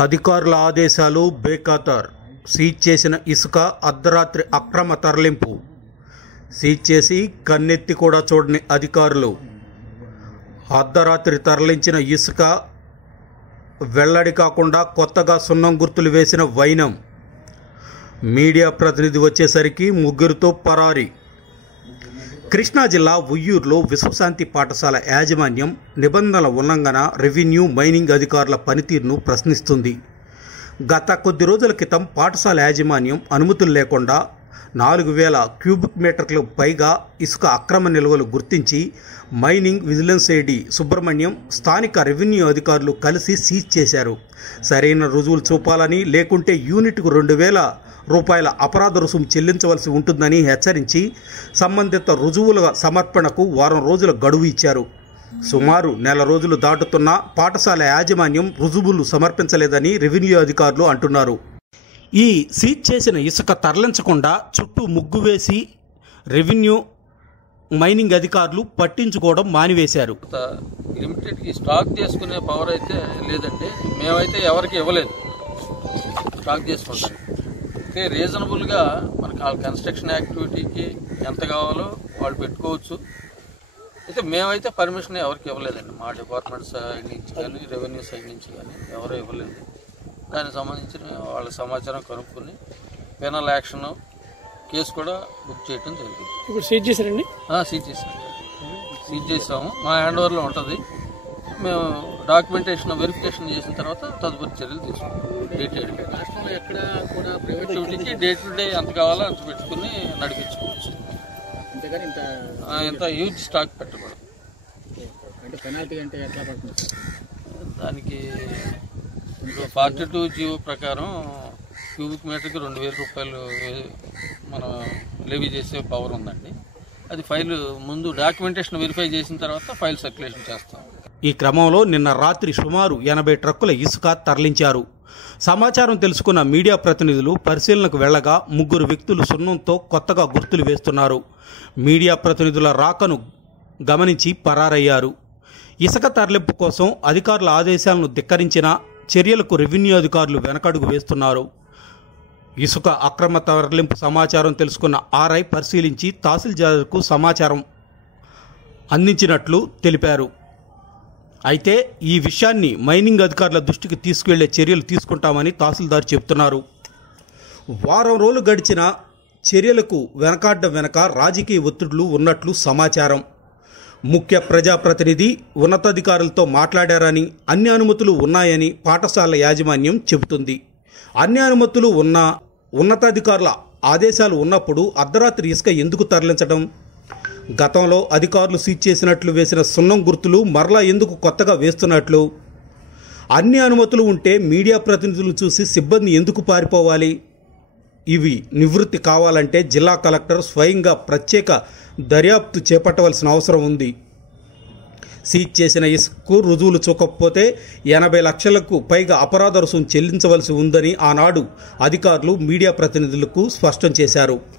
అధికారుల ఆదేశాలు బేఖాతర్. సీజ్ చేసిన ఇసుక అర్ధరాత్రి అక్రమ తరలింపు. సీజ్ చేసి కన్నెత్తి కూడా చూడని అధికారులు. అర్ధరాత్రి తరలించిన ఇసుక వెల్లడి కాకుండా కొత్తగా సున్నం గుర్తులు వేసిన వైనం. మీడియా ప్రతినిధి వచ్చేసరికి ముగ్గురితో పరారి. కృష్ణా జిల్లా ఉయ్యూరులో విశ్వశాంతి పాఠశాల యాజమాన్యం నిబంధనల ఉల్లంఘన రెవెన్యూ మైనింగ్ అధికారుల పనితీరును ప్రశ్నిస్తుంది. గత కొద్ది రోజుల క్రితం పాఠశాల యాజమాన్యం అనుమతులు లేకుండా నాలుగు వేల క్యూబిక్ మీటర్లకు పైగా ఇసుక అక్రమ నిల్వలు గుర్తించి మైనింగ్ విజిలెన్స్ ఏడి సుబ్రహ్మణ్యం స్థానిక రెవెన్యూ అధికారులు కలిసి సీజ్ చేశారు. సరైన రుజువులు చూపాలని లేకుంటే యూనిట్కు రెండు వేల రూపాయల అపరాధ రుసుము చెల్లించవలసి ఉంటుందని హెచ్చరించి సంబంధిత రుజువుల సమర్పణకు వారం రోజుల గడువు ఇచ్చారు. సుమారు నెల రోజులు దాటుతున్న పాఠశాల యాజమాన్యం రుజువులు సమర్పించలేదని రెవెన్యూ అధికారులు అంటున్నారు. ఈ సీజ్ చేసిన ఇసుక తరలించకుండా చుట్టూ ముగ్గు వేసి రెవెన్యూ మైనింగ్ అధికారులు పట్టించుకోవడం మానివేశారు. అంత లిమిటెడ్కి స్టాక్ చేసుకునే పవర్ అయితే లేదండి. మేమైతే ఎవరికి ఇవ్వలేదు. స్టాక్ చేసుకుంటాం అయితే రీజనబుల్గా మనకి వాళ్ళ కన్స్ట్రక్షన్ యాక్టివిటీకి ఎంత కావాలో వాళ్ళు పెట్టుకోవచ్చు. అయితే మేమైతే పర్మిషన్ ఎవరికి ఇవ్వలేదండి. మా డిపార్ట్మెంట్ సైడ్ నుంచి కానీ రెవెన్యూ సైడ్ నుంచి కానీ ఎవరు ఇవ్వలేదు. దానికి సంబంధించిన వాళ్ళ సమాచారం కనుక్కొని పెనల్ యాక్షన్ కేసు కూడా బుక్ చేయడం జరిగింది. ఇప్పుడు సీజ్ చేశారండి? సీజ్ చేసాం సీజ్ చేసాము మా హ్యాండ్ ఓవర్లో ఉంటుంది. మేము డాక్యుమెంటేషన్ వెరిఫికేషన్ చేసిన తర్వాత తదుపరి చర్యలు తీసుకుంటాం. డీటెయిల్ ఎక్కడ కూడా ప్రైవేట్ డే టు డే ఎంత కావాలో అంత పెట్టుకుని నడిపించుకోవచ్చు. అంతేగాని ఇంత హ్యూజ్ స్టాక్ పెట్టకూడదు దానికి ఫార్టీ టూ జీవో ప్రకారం క్యూబిక్ మీటర్కి రెండు వేల రూపాయలు మనం లెవీ చేసే పవర్ ఉందండి. అది ఫైల్ ముందు డాక్యుమెంటేషన్ వెరిఫై చేసిన తర్వాత ఫైల్ సర్క్యులేషన్ చేస్తాం. ఈ క్రమంలో నిన్న రాత్రి సుమారు ఎనభై ట్రక్కుల ఇసుక తరలించారు. సమాచారం తెలుసుకున్న మీడియా ప్రతినిధులు పరిశీలనకు వెళ్ళగా ముగ్గురు వ్యక్తులు సున్నంతో కొత్తగా గుర్తులు వేస్తున్నారు. మీడియా ప్రతినిధుల రాకను గమనించి పరారయ్యారు. ఇసుక తరలింపు కోసం అధికారుల ఆదేశాలను ధిక్కరించిన చర్యలకు రెవెన్యూ అధికారులు వెనకడుగు వేస్తున్నారు. ఇసుక అక్రమ తరలింపు సమాచారం తెలుసుకున్న ఆర్ఐ పరిశీలించి తహసీల్దార్కు సమాచారం అందించినట్లు తెలిపారు. అయితే ఈ విషయాన్ని మైనింగ్ అధికారుల దృష్టికి తీసుకువెళ్ళే చర్యలు తీసుకుంటామని తహసీల్దార్ చెబుతున్నారు. వారం రోజులు గడిచిన చర్యలకు వెనకాడడం వెనక రాజకీయ ఒత్తిడులు ఉన్నట్లు సమాచారం. ముఖ్య ప్రజాప్రతినిధి ఉన్నతాధికారులతో మాట్లాడారని అన్ని అనుమతులు ఉన్నాయని పాఠశాల యాజమాన్యం చెబుతుంది. అన్ని అనుమతులు ఉన్నా ఉన్నతాధికారుల ఆదేశాలు ఉన్నప్పుడు అర్ధరాత్రి ఇసుక ఎందుకు తరలించడం? గతంలో అధికారులు సీజ్ చేసినట్లు వేసిన సున్నం గుర్తులు మరలా ఎందుకు కొత్తగా వేస్తున్నట్లు? అన్ని అనుమతులు ఉంటే మీడియా ప్రతినిధులను చూసి సిబ్బంది ఎందుకు పారిపోవాలి? ఇవి నివృత్తి కావాలంటే జిల్లా కలెక్టర్ స్వయంగా ప్రత్యేక దర్యాప్తు చేపట్టవలసిన అవసరం ఉంది. సీజ్ చేసిన ఇసుకు రుజువులు చూపకపోతే ఎనభై లక్షలకు పైగా అపరాధ రుసుం చెల్లించవలసి ఉందని ఆనాడు అధికారులు మీడియా ప్రతినిధులకు స్పష్టం చేశారు.